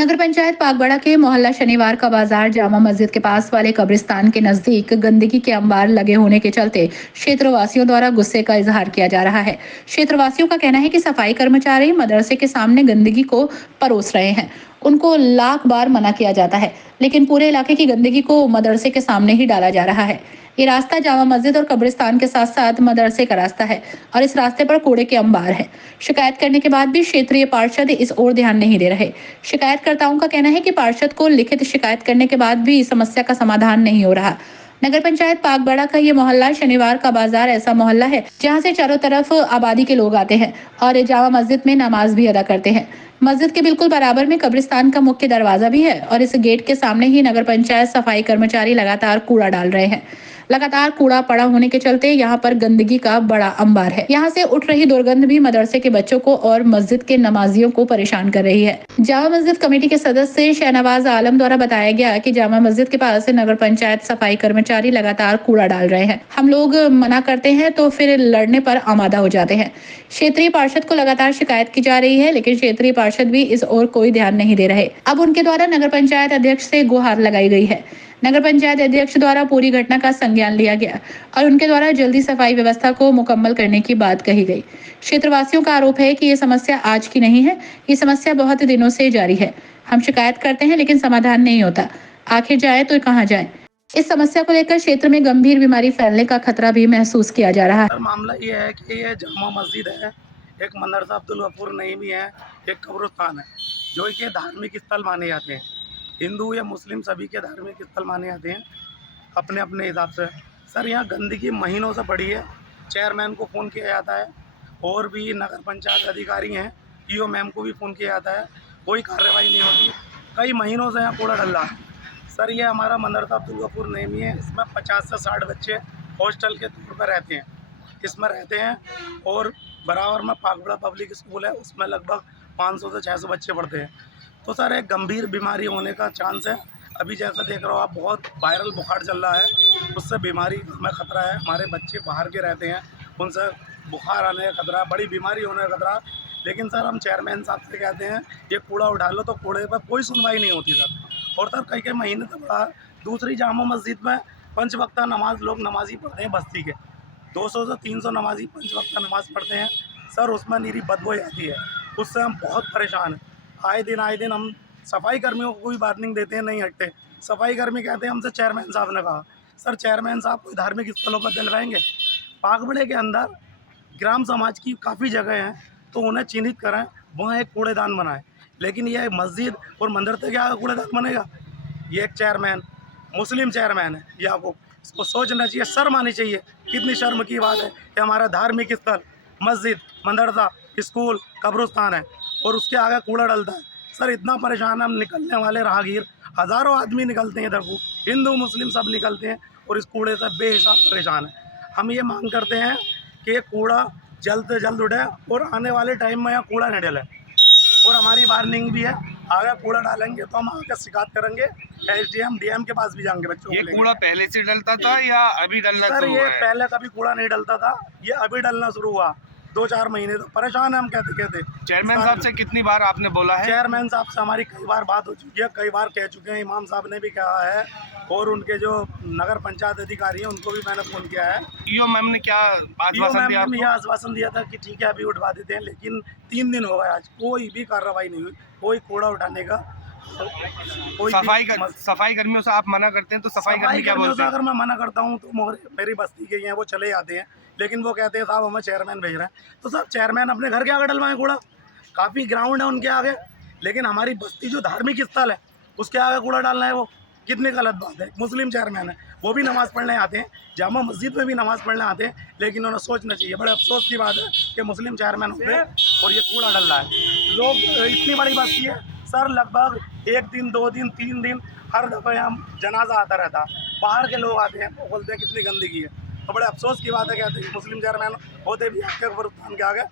नगर पंचायत पागबड़ा के मोहल्ला शनिवार का बाजार जामा मस्जिद के पास वाले कब्रिस्तान के नजदीक गंदगी के अंबार लगे होने के चलते क्षेत्रवासियों द्वारा गुस्से का इजहार किया जा रहा है। क्षेत्रवासियों का कहना है कि सफाई कर्मचारी मदरसे के सामने गंदगी को परोस रहे हैं। उनको लाख बार मना किया जाता है, लेकिन पूरे इलाके की गंदगी को मदरसे के सामने ही डाला जा रहा है। ये रास्ता जामा मस्जिद और कब्रिस्तान के साथ साथ मदरसे का रास्ता है और इस रास्ते पर कूड़े के अंबार है। शिकायत करने के बाद भी क्षेत्रीय पार्षद इस ओर ध्यान नहीं दे रहे। शिकायतकर्ताओं का कहना है कि पार्षद को लिखित शिकायत करने के बाद भी समस्या का समाधान नहीं हो रहा। नगर पंचायत पागबड़ा का ये मोहल्ला शनिवार का बाजार ऐसा मोहल्ला है जहां से चारों तरफ आबादी के लोग आते हैं और जामा मस्जिद में नमाज भी अदा करते हैं। मस्जिद के बिल्कुल बराबर में कब्रिस्तान का मुख्य दरवाजा भी है और इस गेट के सामने ही नगर पंचायत सफाई कर्मचारी लगातार कूड़ा डाल रहे हैं। लगातार कूड़ा पड़ा होने के चलते यहाँ पर गंदगी का बड़ा अंबार है। यहाँ से उठ रही दुर्गंध भी मदरसे के बच्चों को और मस्जिद के नमाजियों को परेशान कर रही है। जामा मस्जिद कमेटी के सदस्य शहनवाज आलम द्वारा बताया गया कि जामा मस्जिद के पास नगर पंचायत सफाई कर्मचारी लगातार कूड़ा डाल रहे हैं। हम लोग मना करते हैं तो फिर लड़ने पर आमादा हो जाते हैं। क्षेत्रीय पार्षद को लगातार शिकायत की जा रही है, लेकिन क्षेत्रीय पार्षद भी इस ओर कोई ध्यान नहीं दे रहे। अब उनके द्वारा नगर पंचायत अध्यक्ष से गुहार लगाई गई है। नगर पंचायत अध्यक्ष द्वारा पूरी घटना का संज्ञान लिया गया और उनके द्वारा जल्दी सफाई व्यवस्था को मुकम्मल करने की बात कही गई। क्षेत्रवासियों का आरोप है कि ये समस्या आज की नहीं है, ये समस्या बहुत दिनों से जारी है। हम शिकायत करते हैं लेकिन समाधान नहीं होता। आखिर जाए तो कहाँ जाए। इस समस्या को लेकर क्षेत्र में गंभीर बीमारी फैलने का खतरा भी महसूस किया जा रहा है। मामला ये है कि ये जामा मस्जिद है, एक मदरसा अब्दुल गफूर नईमी है, एक कब्रिस्तान है, जो कि धार्मिक स्थल माने जाते हैं। हिंदू या मुस्लिम सभी के धार्मिक स्थल माने जाते हैं अपने अपने हिसाब से। सर, यहाँ गंदगी महीनों से पड़ी है। चेयरमैन को फ़ोन किया जाता है और भी नगर पंचायत अधिकारी हैं, ईओ मैम को भी फ़ोन किया जाता है, कोई कार्रवाई नहीं होती। कई महीनों से यहाँ कूड़ा डल रहा है। सर, ये हमारा मदरसा अब्दुल गफूर नईमी है, इसमें 50 से 60 बच्चे हॉस्टल के तौर पर रहते हैं, इसमें रहते हैं। और बराबर में पागबड़ा पब्लिक स्कूल है, उसमें लगभग 500 से 600 बच्चे पढ़ते हैं। तो सर, एक गंभीर बीमारी होने का चांस है। अभी जैसा देख रहे हो आप, बहुत वायरल बुखार चल रहा है, उससे बीमारी में ख़तरा है। हमारे बच्चे बाहर के रहते हैं, उनसे बुखार आने का खतरा, बड़ी बीमारी होने का खतरा। लेकिन सर, हम चेयरमैन साहब से कहते हैं ये कूड़ा उठा लो, तो कूड़े पर कोई सुनवाई नहीं होती सर। और सर, कई कई महीने तक दूसरी जामा मस्जिद में 5 वक्ता नमाज लोग नमाजी पढ़ते हैं बस्ती के, 200 से 300 नमाजी 5 वक्ता नमाज पढ़ते हैं। सर, उसमें नीरी बदबू आती है, उससे हम बहुत परेशान हैं। आए दिन हम सफाई कर्मियों को भी वार्निंग देते हैं, नहीं हटते। सफाई कर्मी कहते हैं हमसे चेयरमैन साहब ने कहा। सर, चेयरमैन साहब कोई धार्मिक स्थलों पर दिलवाएंगे? पागबड़े के अंदर ग्राम समाज की काफ़ी जगह हैं, तो उन्हें चिन्हित करें, वहाँ एक कूड़ेदान बनाएं। लेकिन यह मस्जिद और मंदिर के आगे कूड़ेदान बनेगा? ये एक चेयरमैन, मुस्लिम चेयरमैन है, ये आपको इसको सोचना चाहिए, शर्म आनी चाहिए। कितनी शर्म की बात है कि हमारा धार्मिक स्थल, मस्जिद, मदरसा, स्कूल, कब्रिस्तान है और उसके आगे कूड़ा डलता है। सर, इतना परेशान हम निकलने वाले राहगीर, हज़ारों आदमी निकलते हैं इधर को, हिंदू मुस्लिम सब निकलते हैं और इस कूड़े से बेहिसाब परेशान है। हम ये मांग करते हैं कि ये कूड़ा जल्द से जल्द उठे और आने वाले टाइम में यहाँ कूड़ा नहीं डले। और हमारी वार्निंग भी है, आगे कूड़ा डालेंगे तो हम आगे शिकायत करेंगे, एसडीएम डीएम के पास भी जाएंगे। बच्चों ये कूड़ा पहले से डलता था या अभी डलना सर, शुरू ये हुआ है? पहले कभी कूड़ा नहीं डलता था, ये अभी डलना शुरू हुआ। 2-4 महीने तो परेशान है हम, कहते चेयरमैन साहब से कितनी बार आपने बोला है? चेयरमैन साहब से हमारी कई बार बात हो चुकी है, कई बार कह चुके हैं, इमाम साहब ने भी कहा है और उनके जो नगर पंचायत अधिकारी हैं उनको भी मैंने फ़ोन किया है। ईओ मैम ने क्या आश्वासन दिया आपको? यह आश्वासन दिया था कि ठीक है अभी उठवा देते हैं, लेकिन 3 दिन हो गए, आज कोई भी कार्रवाई नहीं हुई, कोई कूड़ा उठाने का सफाई कर्मियों से आप मना करते हैं तो सफाई कर्मी क्या बोलते हैं? अगर मैं मना करता हूं तो मेरी बस्ती के हैं, वो चले जाते हैं, लेकिन वो कहते हैं साहब हमें चेयरमैन भेज रहे हैं। तो सर, चेयरमैन अपने घर के आगे डलवाएं कूड़ा, काफ़ी ग्राउंड है उनके आगे, लेकिन हमारी बस्ती जो धार्मिक स्थल है उसके आगे कूड़ा डालना है, वो कितनी गलत बात है। मुस्लिम चेयरमैन है, वो भी नमाज़ पढ़ने आते हैं, जामा मस्जिद में भी नमाज़ पढ़ने आते हैं, लेकिन उन्हें सोचना चाहिए। बड़े अफसोस की बात है कि मुस्लिम चेयरमैन होते और ये कूड़ा डल रहा है। लोग, इतनी बड़ी बस्ती है सर, लगभग 1 दिन 2 दिन 3 दिन हर दफ़े यहाँ जनाजा आता रहता, बाहर के लोग आते हैं, वो बोलते हैं कितनी गंदगी है। तो बड़े अफसोस की बात है, कहते हैं मुस्लिम चेयरमैन होते भी आपके कब्रिस्तान के आगे